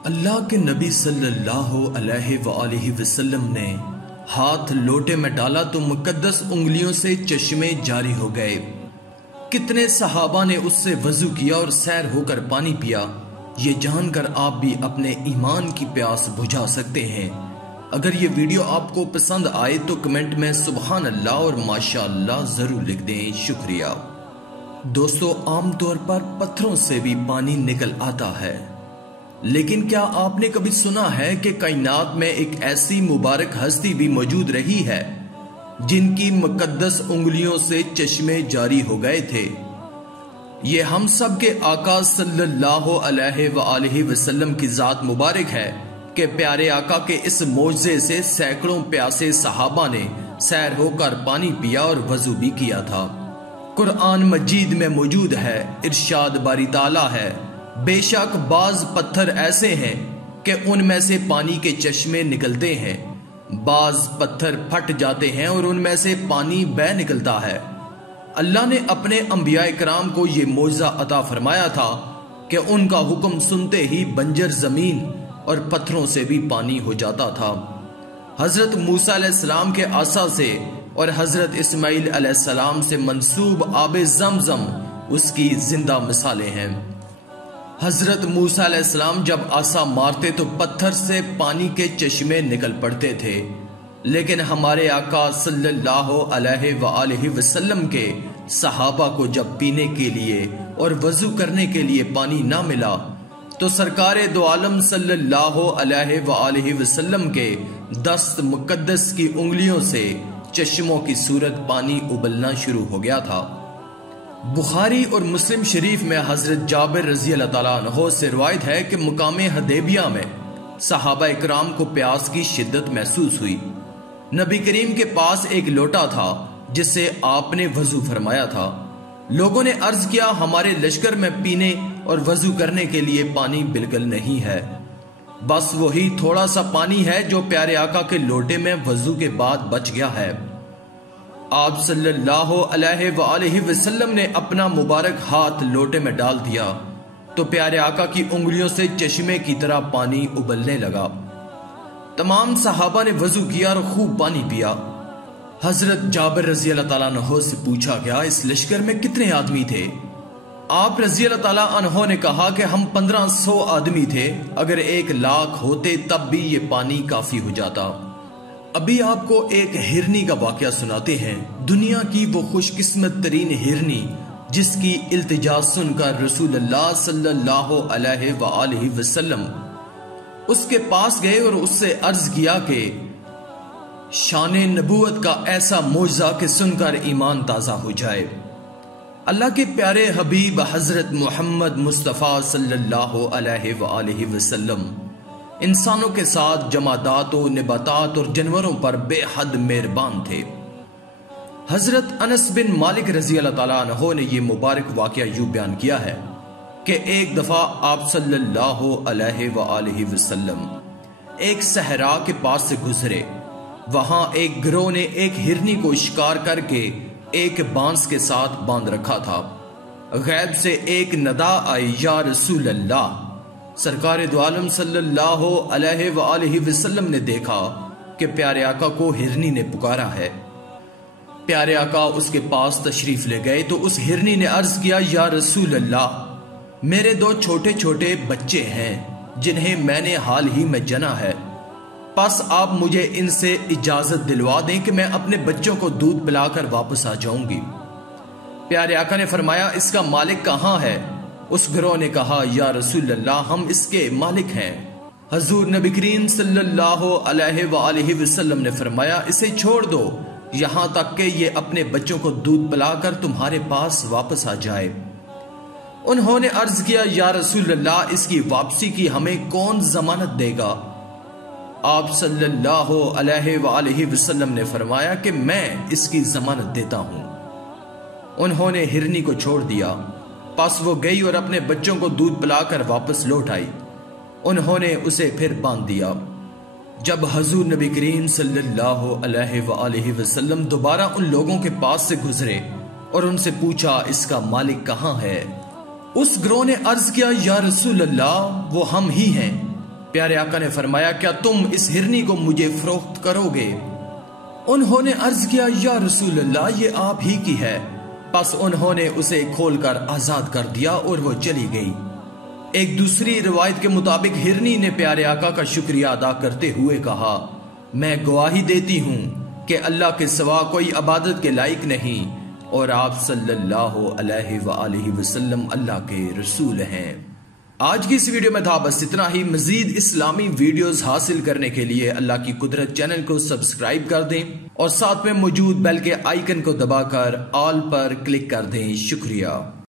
अल्लाह के नबी सल्लल्लाहु अलैहि वसल्लम ने हाथ लोटे में डाला तो मुकद्दस उंगलियों से चश्मे जारी हो गए। कितने सहाबा ने उससे वजू किया और सैर होकर पानी पिया। ये जानकर आप भी अपने ईमान की प्यास बुझा सकते हैं। अगर ये वीडियो आपको पसंद आए तो कमेंट में सुभान अल्लाह और माशाअल्लाह जरूर लिख दें। शुक्रिया। दोस्तों, आमतौर पर पत्थरों से भी पानी निकल आता है, लेकिन क्या आपने कभी सुना है कि कायनात में एक ऐसी मुबारक हस्ती भी मौजूद रही है जिनकी मुकद्दस उंगलियों से चश्मे जारी हो गए थे। ये हम सब के आका सल्लल्लाहु अलैहि वसल्लम की जात मुबारक है कि प्यारे आका के इस मोज़े से सैकड़ों प्यासे सहाबा ने सैर होकर पानी पिया और वजू भी किया था। कुरान मजीद में मौजूद है, इरशाद बारी ताला है, बेशक बाज पत्थर ऐसे हैं कि उनमें से पानी के चश्मे निकलते हैं, बाज पत्थर फट जाते हैं और उनमें से पानी बह निकलता है। अल्लाह ने अपने अंबिया इकराम को यह मौजज़ा अता फरमाया था कि उनका हुक्म सुनते ही बंजर जमीन और पत्थरों से भी पानी हो जाता था। हजरत मूसा अलैहिस्सलाम के आसा से और हजरत इस्माइल अलैहिस्सलाम से मंसूब आबे ज़मज़म उसकी जिंदा मिसालें हैं। हजरत मूसा अलैहिस्सलाम जब आसा मारते तो पत्थर से पानी के चश्मे निकल पड़ते थे, लेकिन हमारे आका सल्लल्लाहु अलैहि वसल्लम के सहाबा को जब पीने के लिए और वजू करने के लिए पानी ना मिला तो सरकारे दो आलम सल्लल्लाहु अलैहि वसल्लम के दस्त मुकद्दस की उंगलियों से चश्मों की सूरत पानी उबलना शुरू हो गया था। बुखारी और मुस्लिम शरीफ में हजरत जाबिर रजी अल्लाह ताला अन्हो से रिवायत है कि मुकामे हदैबिया में सहाबा इकराम को प्यास की शिद्दत महसूस हुई। नबी करीम के पास एक लोटा था जिससे आपने वजू फरमाया था। लोगों ने अर्ज किया, हमारे लश्कर में पीने और वजू करने के लिए पानी बिल्कुल नहीं है, बस वही थोड़ा सा पानी है जो प्यारे आका के लोटे में वजू के बाद बच गया है। आप सल्लल्लाहु अलैहि वसल्लम ने अपना मुबारक हाथ लोटे में डाल दिया तो प्यारे आका की उंगलियों से चश्मे की तरह पानी उबलने लगा। तमाम सहाबा ने वजू किया और खूब पानी पिया। हजरत जाबिर रजी अल्लाह ताला अन्हो से पूछा गया, इस लश्कर में कितने आदमी थे? आप रजी अल्लाह ताला अन्हो ने कहा कि हम 1500 आदमी थे, अगर 1 लाख होते तब भी ये पानी काफी हो जाता। अभी आपको एक हिरनी का वाकया सुनाते हैं। दुनिया की वो खुशकिस्मत तरीन हिरनी जिसकी इल्तिजा सुनकर रसूलुल्लाह सल्लल्लाहु अलैहि वसल्लम उसके पास गए और उससे अर्ज किया कि शान नबूवत का ऐसा मौजज़ा कि सुनकर ईमान ताज़ा हो जाए। अल्लाह के प्यारे हबीब हजरत मोहम्मद मुस्तफ़ा सल्लल्लाहु अलैहि वसल्लम इंसानों के साथ जमादात और नबातात और जानवरों पर बेहद मेहरबान थे। हजरत अनस बिन मालिक रजी अल्लाह ताला अन्हो ने यह मुबारक वाकया यूं बयान किया है कि एक दफा आप सल्लल्लाहु अलैहि वसल्लम एक सहरा के पास से गुजरे। वहां एक गिरोह ने एक हिरनी को शिकार करके एक बांस के साथ बांध रखा था। गैब से एक नदा आई, या रसूल अल्लाह। सरकार दो आलम सल्लल्लाहु अलैहि वसल्लम ने देखा कि प्यारे आका को हिरनी ने पुकारा है। प्यारे आका उसके पास तशरीफ ले गए तो उस हिरनी ने अर्ज किया, या रसूल अल्लाह, मेरे 2 छोटे छोटे बच्चे हैं जिन्हें मैंने हाल ही में जना है, बस आप मुझे इनसे इजाजत दिलवा दें कि मैं अपने बच्चों को दूध पिलाकर वापस आ जाऊंगी। प्यारे आका ने फरमाया, इसका मालिक कहाँ है? उस गिरोह ने कहा, या रसूल अल्लाह, हम इसके मालिक हैं। हजूर नबी करीम सल्लल्लाहु अलैहि वसल्लम ने फरमाया, इसे छोड़ दो यहां तक कि ये अपने बच्चों को दूध पिलाकर तुम्हारे पास वापस आ जाए। उन्होंने अर्ज किया, या रसूल अल्लाह, इसकी वापसी की हमें कौन जमानत देगा? आप सल्लल्लाहु अलैहि वसल्लम ने फरमाया कि मैं इसकी जमानत देता हूं। उन्होंने हिरनी को छोड़ दिया, पास वो गई और अपने बच्चों को दूध पिलाकर वापस लौट आई। उन्होंने उसे फिर बांध दिया। जब हजूर नबी करीम सल्लल्लाहु अलैहि वसल्लम दोबारा उन लोगों के पास से गुजरे और उनसे पूछा, इसका मालिक कहाँ है? उस गिरोह ने अर्ज किया, या रसूल अल्लाह, वो हम ही हैं। प्यारे आका ने फरमाया, क्या तुम इस हिरनी को मुझे फरोख्त करोगे? उन्होंने अर्ज किया, या रसूल अल्लाह, ये आप ही की है। बस उन्होंने उसे खोलकर आजाद कर दिया और वो चली गई। एक दूसरी रिवायत के मुताबिक हिरनी ने प्यारे आका का शुक्रिया अदा करते हुए कहा, मैं गवाही देती हूं कि अल्लाह के सिवा कोई इबादत के लायक नहीं और आप सल्लल्लाहु अलैहि वसल्लम अल्लाह के रसूल हैं। आज की इस वीडियो में था बस इतना ही। मजीद इस्लामी वीडियोस हासिल करने के लिए अल्लाह की कुदरत चैनल को सब्सक्राइब कर दें और साथ में मौजूद बेल के आइकन को दबाकर ऑल पर क्लिक कर दें। शुक्रिया।